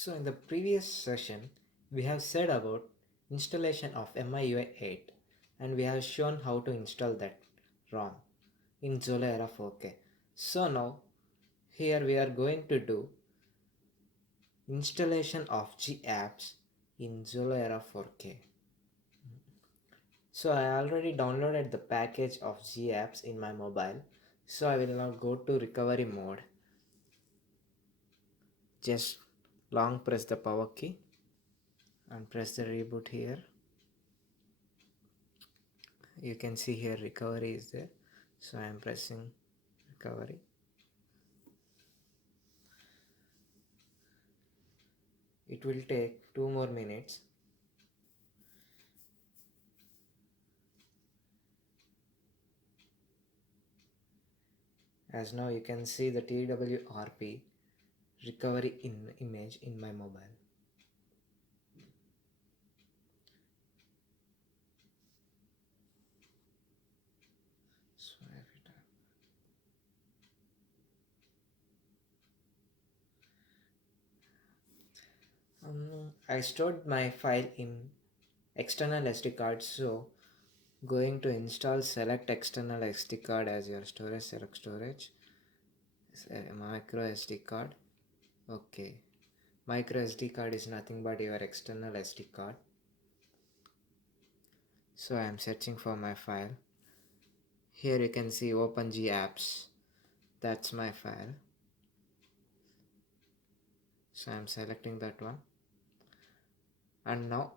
So in the previous session, we have said about installation of MIUI 8 and we have shown how to install that ROM in Xolo Era 4K. So now here we are going to do installation of G apps in Xolo Era 4K. So I already downloaded the package of G apps in my mobile. So I will now go to recovery mode. Just long press the power key and press the reboot here. You can see here recovery is there, so I am pressing recovery. It will take 2 more minutes. As now you can see the TWRP recovery in image in my mobile. So every time I stored my file in external SD card, so going to install select external SD card as your storage. Select storage, micro SD card. Okay, micro SD card is nothing but your external SD card. So I am searching for my file. Here you can see open G apps. That's my file. So I am selecting that one. And now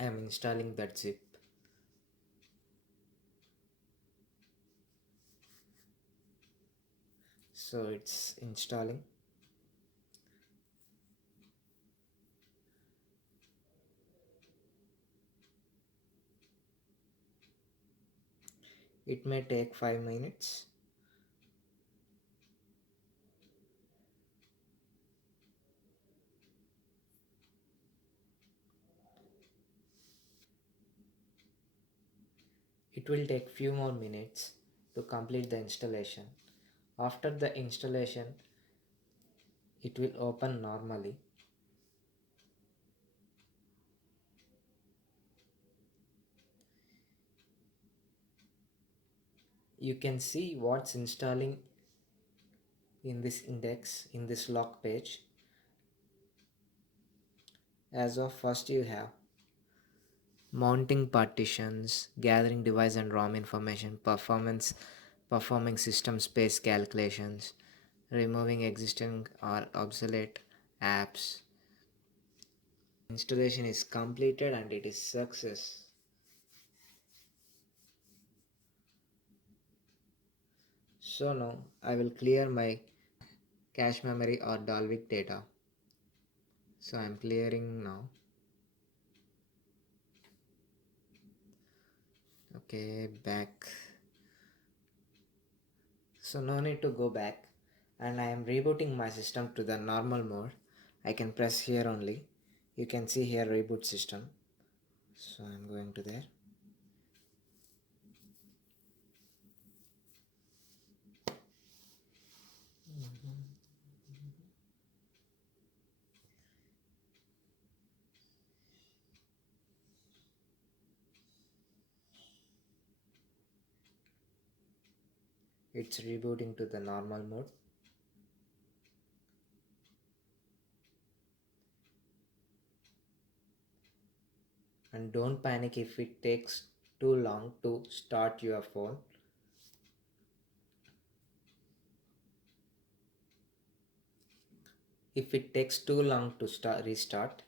I am installing that zip. So it's installing. It may take 5 minutes. It will take few more minutes to complete the installation. After the installation, it will open normally. You can see what's installing in this index, in this log page. As of first you have mounting partitions, gathering device and ROM information, performing system space calculations, removing existing or obsolete apps. Installation is completed and it is success. So now I will clear my cache memory or Dalvik data. So I am clearing now. Okay, back. So no need to go back, and I am rebooting my system to the normal mode. I can press here only. You can see here reboot system. So I'm going to there. It's rebooting to the normal mode. And don't panic if it takes too long to start your phone. If it takes too long to restart,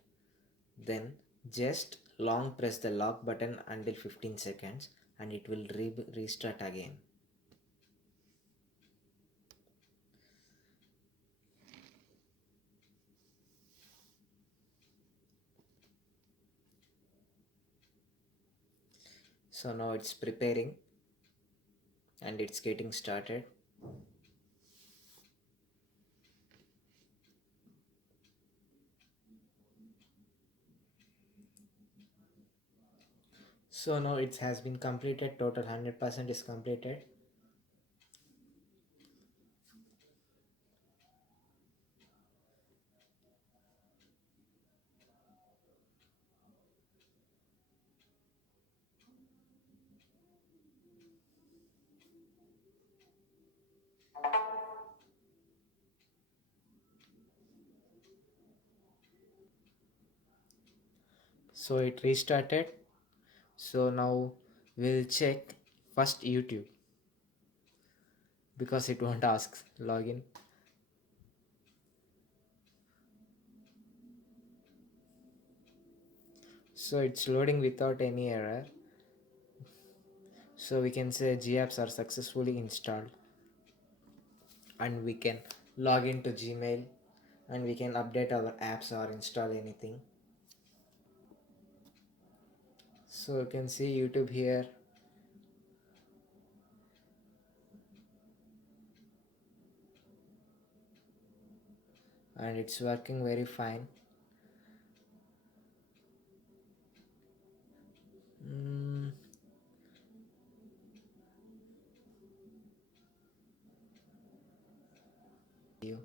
then just long press the lock button until 15 seconds and it will restart again. So now it's preparing and it's getting started. So now it has been completed, total 100% is completed. So it restarted. So now we'll check first YouTube because it won't ask login. So it's loading without any error. So we can say GApps are successfully installed, and we can log into Gmail, and we can update our apps or install anything. So you can see YouTube here, and it's working very fine. Mm, you.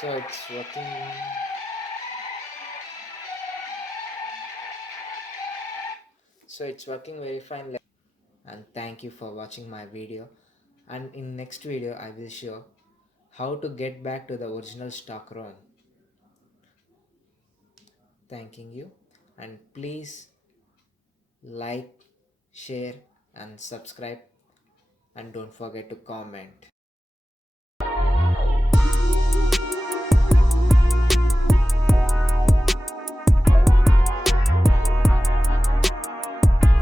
So it's working. So it's working very fine. And thank you for watching my video. And in next video, I will show how to get back to the original stock ROM. Thanking you, and please like, share, and subscribe, and don't forget to comment.